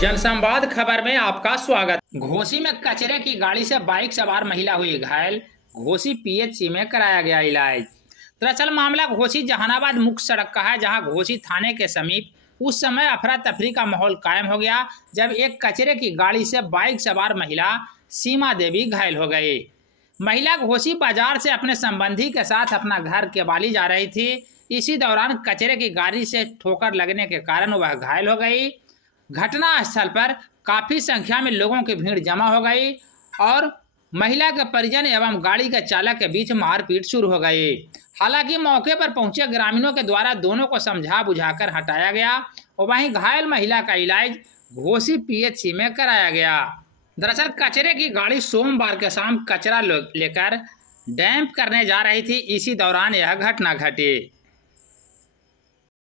जनसंवाद खबर में आपका स्वागत। घोसी में कचरे की गाड़ी से बाइक सवार महिला हुई घायल, घोसी पीएचसी में कराया गया इलाज। दरअसल मामला घोसी जहानाबाद मुख्य सड़क का है, जहां घोसी थाने के समीप उस समय अफरा तफरी का माहौल कायम हो गया जब एक कचरे की गाड़ी से बाइक सवार महिला सीमा देवी घायल हो गई। महिला घोसी बाजार से अपने संबंधी के साथ अपना घर केवाली जा रही थी। इसी दौरान कचरे की गाड़ी से ठोकर लगने के कारण वह घायल हो गई। घटना स्थल पर काफी संख्या में लोगों की भीड़ जमा हो गई और महिला के परिजन एवं गाड़ी के चालक के बीच मारपीट शुरू हो गई। हालांकि मौके पर पहुंचे ग्रामीणों के द्वारा दोनों को समझा बुझाकर हटाया गया और वहीं घायल महिला का इलाज घोसी पीएचसी में कराया गया। दरअसल कचरे की गाड़ी सोमवार के शाम कचरा लेकर डैम्प करने जा रही थी। इसी दौरान यह घटना घटी।